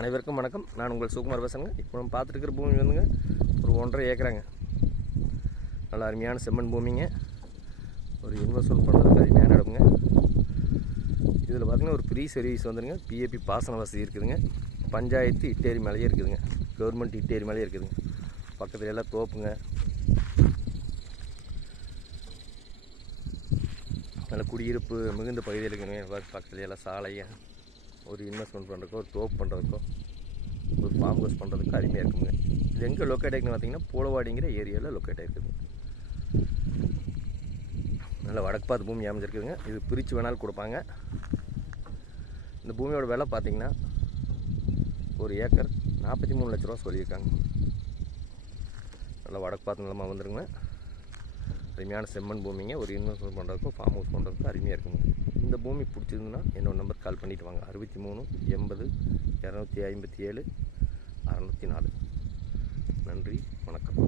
அனைவருக்கும் வணக்கம். நான் உங்கள் சுகுமார் பேசுகிறேங்க. இப்போ நம்ம பார்த்துருக்கிற பூமி வந்துங்க ஒரு 1.5 ஏக்கராங்க. நல்லா அருமையான செம்மண் பூமிங்க. ஒரு இன்வெஸ்ட்மெண்ட் பண்ணுறதுக்கு அருமையான இடமுங்க. இதில் பார்த்திங்கன்னா ஒரு ஃப்ரீ சர்வீஸ் வந்துடுங்க. பிஏபி பாசன வசதி இருக்குதுங்க. பஞ்சாயத்து இட்டேரி மேலேயே இருக்குதுங்க. கவர்மெண்ட் இட்டேரி மேலேயே இருக்குதுங்க. பக்கத்தில் எல்லாம் தோப்புங்க. நல்ல குடியிருப்பு மிகுந்த பகுதியில் இருக்குதுங்க. பக்கத்தில் எல்லாம் சாலையை ஒரு இன்வெஸ்ட்மெண்ட் பண்ணுறதுக்கோ ஒரு தோப்பு பண்ணுறதுக்கோ ஒரு ஃபார்ம் ஹவுஸ் பண்ணுறதுக்கு அருமையாக இருக்குங்க. இது எங்கே லொக்கேட் ஆகிருக்குன்னு பார்த்தீங்கன்னா பூலவாடிங்கிற ஏரியாவில் லொக்கேட் ஆகிருக்குதுங்க. நல்ல வடக்கு பார்த்து பூமி அமைஞ்சிருக்குதுங்க. இது பிரித்து வேணாலும் கொடுப்பாங்க. இந்த பூமியோட விலை பார்த்திங்கன்னா ஒரு ஏக்கர் 43 லட்ச ரூபா சொல்லியிருக்காங்க. நல்லா வடக்கு பார்த்து நிலமாக வந்துருங்க. அருமையான செம்மண் பூமிங்க. ஒரு இன்வெஸ்ட்மெண்ட் பண்ணுறதுக்கும் ஃபார்ம் ஹவுஸ் பண்ணுறதுக்கும் அருமையாக இருக்குங்க. இந்த பூமி பிடிச்சிருந்துன்னா என்னோட நம்பர் கால் பண்ணிவிட்டு வாங்க. 63 80 257 604. நன்றி, வணக்கம்.